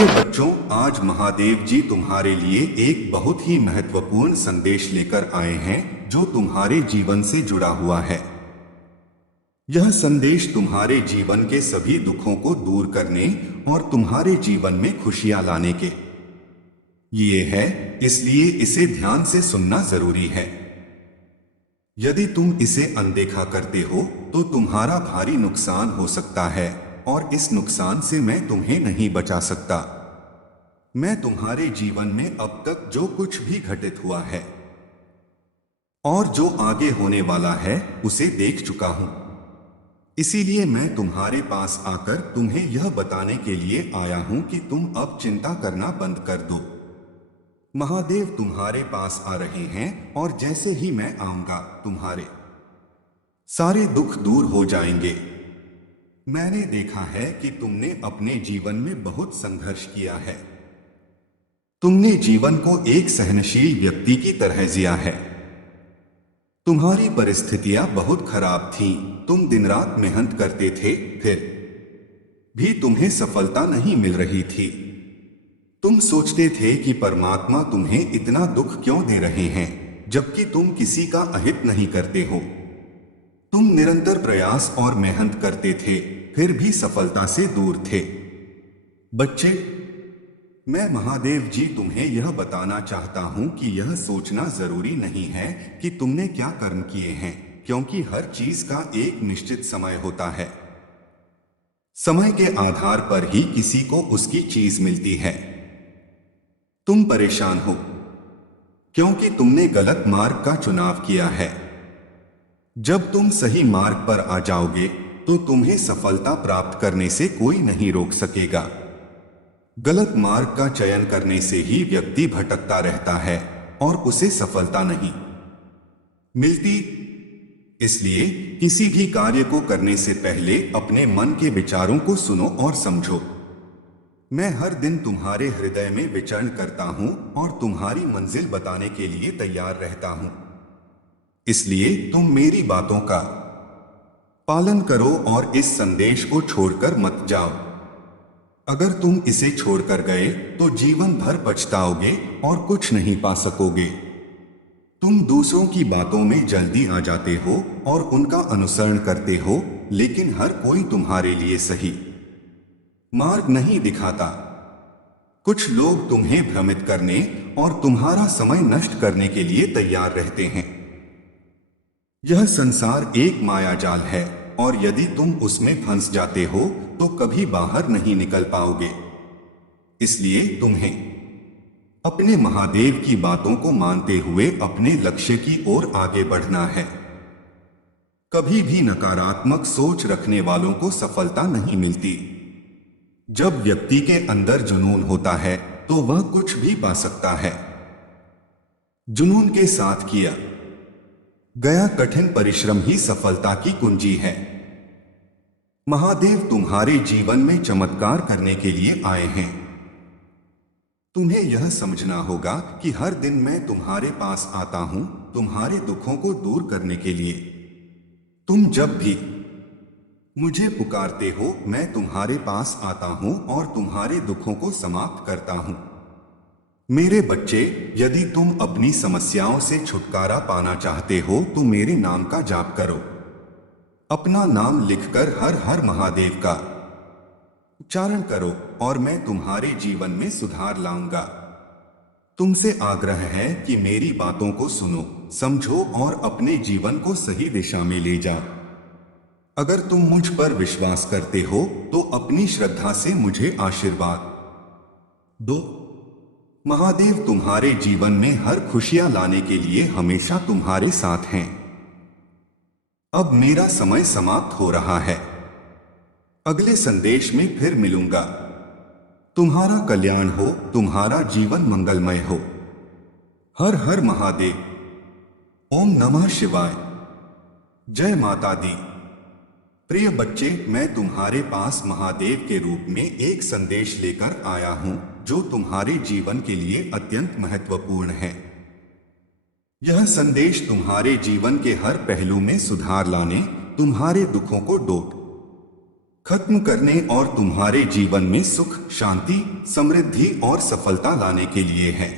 प्रिय बच्चों, आज महादेव जी तुम्हारे लिए एक बहुत ही महत्वपूर्ण संदेश लेकर आए हैं जो तुम्हारे जीवन से जुड़ा हुआ है। यह संदेश तुम्हारे जीवन के सभी दुखों को दूर करने और तुम्हारे जीवन में खुशियां लाने के लिए है, इसलिए इसे ध्यान से सुनना जरूरी है। यदि तुम इसे अनदेखा करते हो तो तुम्हारा भारी नुकसान हो सकता है और इस नुकसान से मैं तुम्हें नहीं बचा सकता। मैं तुम्हारे जीवन में अब तक जो कुछ भी घटित हुआ है और जो आगे होने वाला है उसे देख चुका हूं। इसीलिए मैं तुम्हारे पास आकर तुम्हें यह बताने के लिए आया हूं कि तुम अब चिंता करना बंद कर दो। महादेव तुम्हारे पास आ रहे हैं और जैसे ही मैं आऊंगा तुम्हारे सारे दुख दूर हो जाएंगे। मैंने देखा है कि तुमने अपने जीवन में बहुत संघर्ष किया है। तुमने जीवन को एक सहनशील व्यक्ति की तरह जिया है। तुम्हारी परिस्थितियां बहुत खराब थीं, तुम दिन रात मेहनत करते थे, फिर भी तुम्हें सफलता नहीं मिल रही थी। तुम सोचते थे कि परमात्मा तुम्हें इतना दुख क्यों दे रहे हैं, जबकि तुम किसी का अहित नहीं करते हो। तुम निरंतर प्रयास और मेहनत करते थे, फिर भी सफलता से दूर थे। बच्चे, मैं महादेव जी तुम्हें यह बताना चाहता हूं कि यह सोचना जरूरी नहीं है कि तुमने क्या कर्म किए हैं, क्योंकि हर चीज का एक निश्चित समय होता है। समय के आधार पर ही किसी को उसकी चीज मिलती है। तुम परेशान हो क्योंकि तुमने गलत मार्ग का चुनाव किया है। जब तुम सही मार्ग पर आ जाओगे तो तुम्हें सफलता प्राप्त करने से कोई नहीं रोक सकेगा। गलत मार्ग का चयन करने से ही व्यक्ति भटकता रहता है और उसे सफलता नहीं मिलती। इसलिए किसी भी कार्य को करने से पहले अपने मन के विचारों को सुनो और समझो। मैं हर दिन तुम्हारे हृदय में विचरण करता हूं और तुम्हारी मंजिल बताने के लिए तैयार रहता हूं। इसलिए तुम मेरी बातों का पालन करो और इस संदेश को छोड़कर मत जाओ। अगर तुम इसे छोड़कर गए तो जीवन भर पछताओगे और कुछ नहीं पा सकोगे। तुम दूसरों की बातों में जल्दी आ जाते हो और उनका अनुसरण करते हो, लेकिन हर कोई तुम्हारे लिए सही मार्ग नहीं दिखाता। कुछ लोग तुम्हें भ्रमित करने और तुम्हारा समय नष्ट करने के लिए तैयार रहते हैं। यह संसार एक मायाजाल है और यदि तुम उसमें फंस जाते हो तो कभी बाहर नहीं निकल पाओगे। इसलिए तुम्हें अपने महादेव की बातों को मानते हुए अपने लक्ष्य की ओर आगे बढ़ना है। कभी भी नकारात्मक सोच रखने वालों को सफलता नहीं मिलती। जब व्यक्ति के अंदर जुनून होता है तो वह कुछ भी पा सकता है। जुनून के साथ किया गया कठिन परिश्रम ही सफलता की कुंजी है। महादेव तुम्हारे जीवन में चमत्कार करने के लिए आए हैं। तुम्हें यह समझना होगा कि हर दिन मैं तुम्हारे पास आता हूं तुम्हारे दुखों को दूर करने के लिए। तुम जब भी मुझे पुकारते हो मैं तुम्हारे पास आता हूं और तुम्हारे दुखों को समाप्त करता हूं। मेरे बच्चे, यदि तुम अपनी समस्याओं से छुटकारा पाना चाहते हो तो मेरे नाम का जाप करो। अपना नाम लिखकर हर हर महादेव का उच्चारण करो और मैं तुम्हारे जीवन में सुधार लाऊंगा। तुमसे आग्रह है कि मेरी बातों को सुनो, समझो और अपने जीवन को सही दिशा में ले जाओ। अगर तुम मुझ पर विश्वास करते हो तो अपनी श्रद्धा से मुझे आशीर्वाद दो। महादेव तुम्हारे जीवन में हर खुशियां लाने के लिए हमेशा तुम्हारे साथ हैं। अब मेरा समय समाप्त हो रहा है। अगले संदेश में फिर मिलूंगा। तुम्हारा कल्याण हो, तुम्हारा जीवन मंगलमय हो। हर हर महादेव। ओम नमः शिवाय। जय माता दी। प्रिय बच्चे, मैं तुम्हारे पास महादेव के रूप में एक संदेश लेकर आया हूं जो तुम्हारे जीवन के लिए अत्यंत महत्वपूर्ण है। यह संदेश तुम्हारे जीवन के हर पहलू में सुधार लाने, तुम्हारे दुखों को दूर खत्म करने और तुम्हारे जीवन में सुख, शांति, समृद्धि और सफलता लाने के लिए है।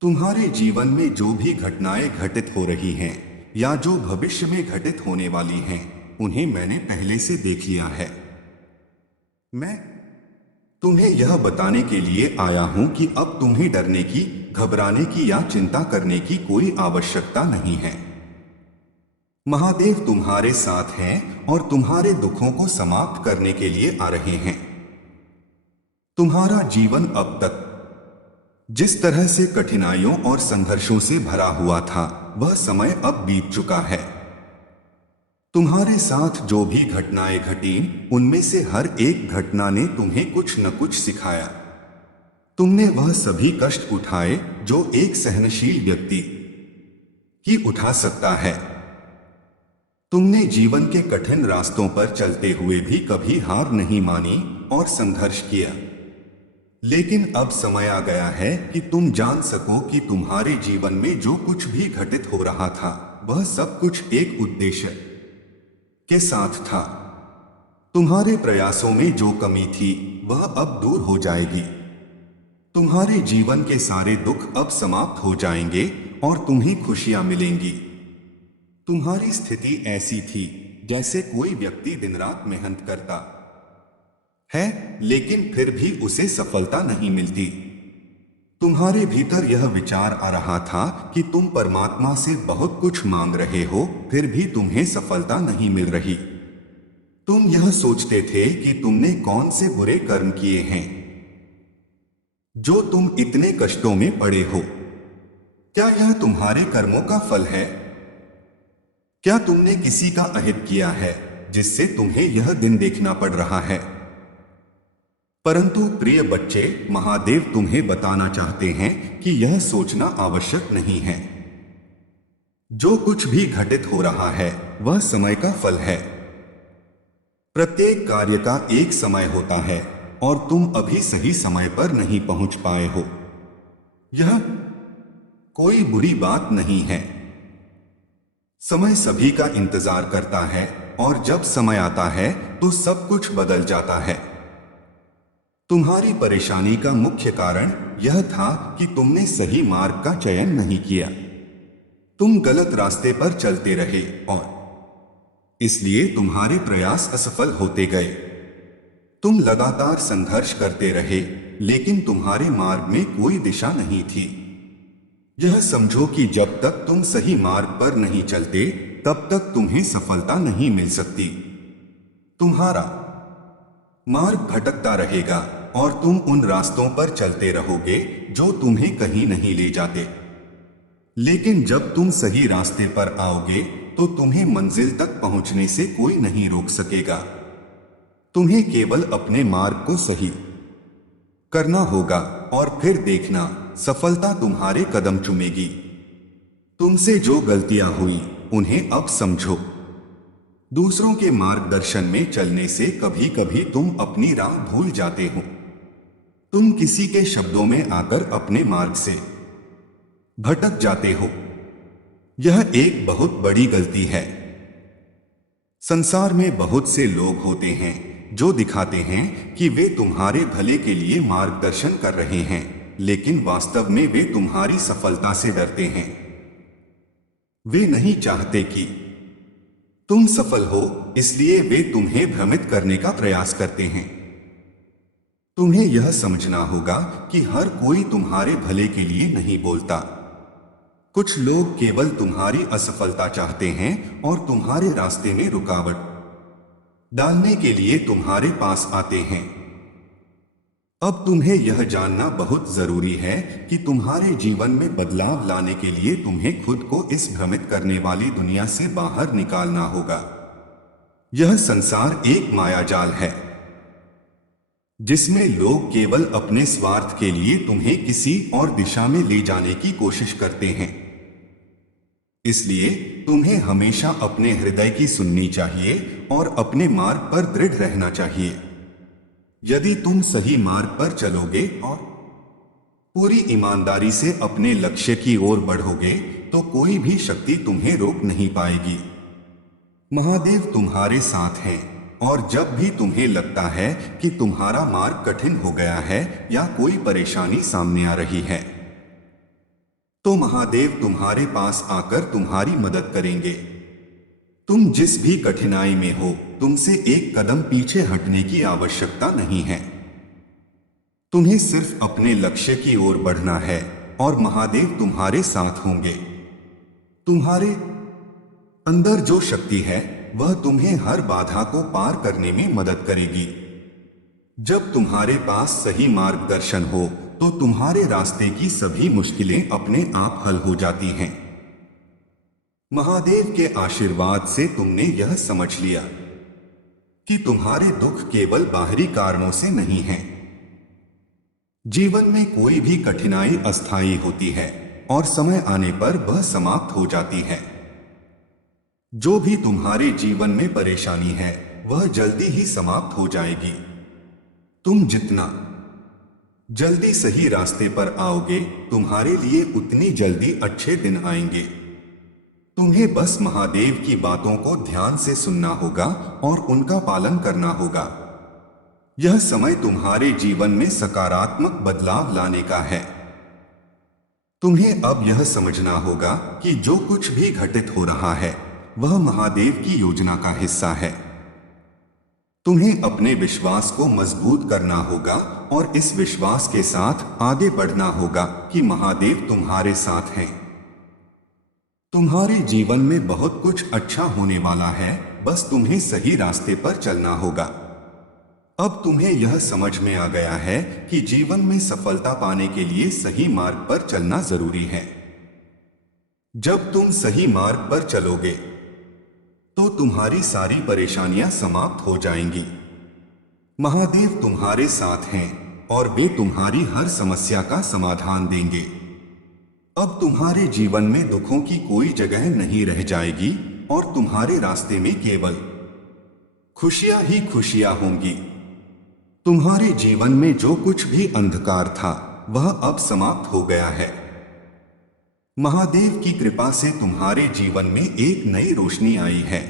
तुम्हारे जीवन में जो भी घटनाएं घटित हो रही हैं या जो भविष्य में घटित होने वाली हैं, उन्हें मैंने पहले से देख लिया है। मैं तुम्हें यह बताने के लिए आया हूं कि अब तुम्हें डरने की, घबराने की या चिंता करने की कोई आवश्यकता नहीं है। महादेव तुम्हारे साथ हैं और तुम्हारे दुखों को समाप्त करने के लिए आ रहे हैं। तुम्हारा जीवन अब तक जिस तरह से कठिनाइयों और संघर्षों से भरा हुआ था, वह समय अब बीत चुका है। तुम्हारे साथ जो भी घटनाएं घटीं, उनमें से हर एक घटना ने तुम्हें कुछ न कुछ सिखाया। तुमने वह सभी कष्ट उठाए जो एक सहनशील व्यक्ति ही उठा सकता है। तुमने जीवन के कठिन रास्तों पर चलते हुए भी कभी हार नहीं मानी और संघर्ष किया। लेकिन अब समय आ गया है कि तुम जान सको कि तुम्हारे जीवन में जो कुछ भी घटित हो रहा था, वह सब कुछ एक उद्देश्य के साथ था। तुम्हारे प्रयासों में जो कमी थी, वह अब दूर हो जाएगी। तुम्हारे जीवन के सारे दुख अब समाप्त हो जाएंगे और तुम्हें खुशियां मिलेंगी। तुम्हारी स्थिति ऐसी थी जैसे कोई व्यक्ति दिन रात मेहनत करता है, लेकिन फिर भी उसे सफलता नहीं मिलती। तुम्हारे भीतर यह विचार आ रहा था कि तुम परमात्मा से बहुत कुछ मांग रहे हो, फिर भी तुम्हें सफलता नहीं मिल रही। तुम यह सोचते थे कि तुमने कौन से बुरे कर्म किए हैं जो तुम इतने कष्टों में पड़े हो। क्या यह तुम्हारे कर्मों का फल है? क्या तुमने किसी का अहित किया है जिससे तुम्हें यह दिन देखना पड़ रहा है? परंतु प्रिय बच्चे, महादेव तुम्हें बताना चाहते हैं कि यह सोचना आवश्यक नहीं है। जो कुछ भी घटित हो रहा है, वह समय का फल है। प्रत्येक कार्य का एक समय होता है और तुम अभी सही समय पर नहीं पहुंच पाए हो। यह कोई बुरी बात नहीं है। समय सभी का इंतजार करता है और जब समय आता है तो सब कुछ बदल जाता है। तुम्हारी परेशानी का मुख्य कारण यह था कि तुमने सही मार्ग का चयन नहीं किया। तुम गलत रास्ते पर चलते रहे और इसलिए तुम्हारे प्रयास असफल होते गए। तुम लगातार संघर्ष करते रहे, लेकिन तुम्हारे मार्ग में कोई दिशा नहीं थी। यह समझो कि जब तक तुम सही मार्ग पर नहीं चलते, तब तक तुम्हें सफलता नहीं मिल सकती। तुम्हारा मार्ग भटकता रहेगा और तुम उन रास्तों पर चलते रहोगे जो तुम्हें कहीं नहीं ले जाते। लेकिन जब तुम सही रास्ते पर आओगे तो तुम्हें मंजिल तक पहुंचने से कोई नहीं रोक सकेगा। तुम्हें केवल अपने मार्ग को सही करना होगा और फिर देखना, सफलता तुम्हारे कदम चूमेगी। तुमसे जो गलतियां हुई, उन्हें अब समझो। दूसरों के मार्गदर्शन में चलने से कभी कभी तुम अपनी राह भूल जाते हो। तुम किसी के शब्दों में आकर अपने मार्ग से भटक जाते हो। यह एक बहुत बड़ी गलती है। संसार में बहुत से लोग होते हैं जो दिखाते हैं कि वे तुम्हारे भले के लिए मार्गदर्शन कर रहे हैं, लेकिन वास्तव में वे तुम्हारी सफलता से डरते हैं। वे नहीं चाहते कि तुम सफल हो, इसलिए वे तुम्हें भ्रमित करने का प्रयास करते हैं। तुम्हें यह समझना होगा कि हर कोई तुम्हारे भले के लिए नहीं बोलता। कुछ लोग केवल तुम्हारी असफलता चाहते हैं और तुम्हारे रास्ते में रुकावट डालने के लिए तुम्हारे पास आते हैं। अब तुम्हें यह जानना बहुत जरूरी है कि तुम्हारे जीवन में बदलाव लाने के लिए तुम्हें खुद को इस भ्रमित करने वाली दुनिया से बाहर निकालना होगा। यह संसार एक मायाजाल है जिसमें लोग केवल अपने स्वार्थ के लिए तुम्हें किसी और दिशा में ले जाने की कोशिश करते हैं। इसलिए तुम्हें हमेशा अपने हृदय की सुननी चाहिए और अपने मार्ग पर दृढ़ रहना चाहिए। यदि तुम सही मार्ग पर चलोगे और पूरी ईमानदारी से अपने लक्ष्य की ओर बढ़ोगे, तो कोई भी शक्ति तुम्हें रोक नहीं पाएगी। महादेव तुम्हारे साथ हैं और जब भी तुम्हें लगता है कि तुम्हारा मार्ग कठिन हो गया है या कोई परेशानी सामने आ रही है, तो महादेव तुम्हारे पास आकर तुम्हारी मदद करेंगे। तुम जिस भी कठिनाई में हो, तुमसे एक कदम पीछे हटने की आवश्यकता नहीं है। तुम्हें सिर्फ अपने लक्ष्य की ओर बढ़ना है और महादेव तुम्हारे साथ होंगे। तुम्हारे अंदर जो शक्ति है वह तुम्हें हर बाधा को पार करने में मदद करेगी। जब तुम्हारे पास सही मार्गदर्शन हो तो तुम्हारे रास्ते की सभी मुश्किलें अपने आप हल हो जाती हैं। महादेव के आशीर्वाद से तुमने यह समझ लिया कि तुम्हारे दुख केवल बाहरी कारणों से नहीं हैं। जीवन में कोई भी कठिनाई अस्थायी होती है और समय आने पर वह समाप्त हो जाती है। जो भी तुम्हारे जीवन में परेशानी है वह जल्दी ही समाप्त हो जाएगी। तुम जितना जल्दी सही रास्ते पर आओगे, तुम्हारे लिए उतनी जल्दी अच्छे दिन आएंगे। तुम्हें बस महादेव की बातों को ध्यान से सुनना होगा और उनका पालन करना होगा। यह समय तुम्हारे जीवन में सकारात्मक बदलाव लाने का है। तुम्हें अब यह समझना होगा कि जो कुछ भी घटित हो रहा है वह महादेव की योजना का हिस्सा है। तुम्हें अपने विश्वास को मजबूत करना होगा और इस विश्वास के साथ आगे बढ़ना होगा कि महादेव तुम्हारे साथ हैं। तुम्हारे जीवन में बहुत कुछ अच्छा होने वाला है, बस तुम्हें सही रास्ते पर चलना होगा। अब तुम्हें यह समझ में आ गया है कि जीवन में सफलता पाने के लिए सही मार्ग पर चलना जरूरी है। जब तुम सही मार्ग पर चलोगे तो तुम्हारी सारी परेशानियां समाप्त हो जाएंगी। महादेव तुम्हारे साथ हैं और वे तुम्हारी हर समस्या का समाधान देंगे। अब तुम्हारे जीवन में दुखों की कोई जगह नहीं रह जाएगी और तुम्हारे रास्ते में केवल खुशियां ही खुशियां होंगी। तुम्हारे जीवन में जो कुछ भी अंधकार था वह अब समाप्त हो गया है। महादेव की कृपा से तुम्हारे जीवन में एक नई रोशनी आई है।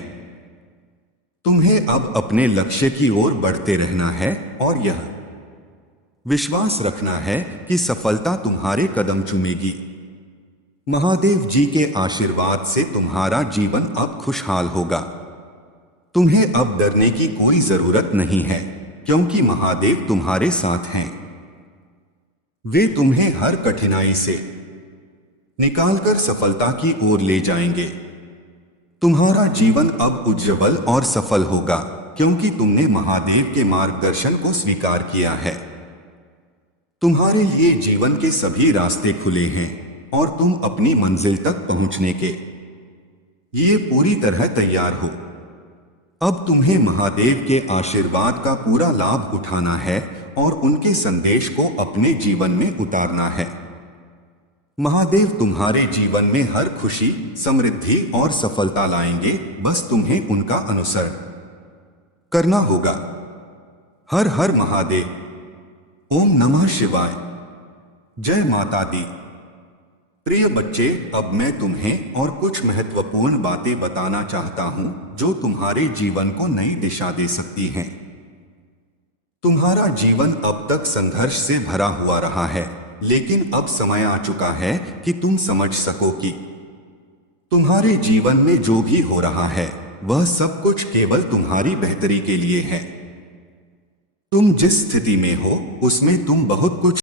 तुम्हें अब अपने लक्ष्य की ओर बढ़ते रहना है और यह विश्वास रखना है कि सफलता तुम्हारे कदम चूमेगी। महादेव जी के आशीर्वाद से तुम्हारा जीवन अब खुशहाल होगा। तुम्हें अब डरने की कोई जरूरत नहीं है, क्योंकि महादेव तुम्हारे साथ हैं। वे तुम्हें हर कठिनाई से निकालकर सफलता की ओर ले जाएंगे। तुम्हारा जीवन अब उज्जवल और सफल होगा, क्योंकि तुमने महादेव के मार्गदर्शन को स्वीकार किया है। तुम्हारे लिए जीवन के सभी रास्ते खुले हैं और तुम अपनी मंजिल तक पहुंचने के लिए पूरी तरह तैयार हो। अब तुम्हें महादेव के आशीर्वाद का पूरा लाभ उठाना है और उनके संदेश को अपने जीवन में उतारना है। महादेव तुम्हारे जीवन में हर खुशी, समृद्धि और सफलता लाएंगे, बस तुम्हें उनका अनुसरण करना होगा। हर हर महादेव। ओम नमः शिवाय। जय माता दी। प्रिय बच्चे, अब मैं तुम्हें और कुछ महत्वपूर्ण बातें बताना चाहता हूं जो तुम्हारे जीवन को नई दिशा दे सकती हैं। तुम्हारा जीवन अब तक संघर्ष से भरा हुआ रहा है, लेकिन अब समय आ चुका है कि तुम समझ सको कि तुम्हारे जीवन में जो भी हो रहा है वह सब कुछ केवल तुम्हारी बेहतरी के लिए है। तुम जिस स्थिति में हो उसमें तुम बहुत कुछ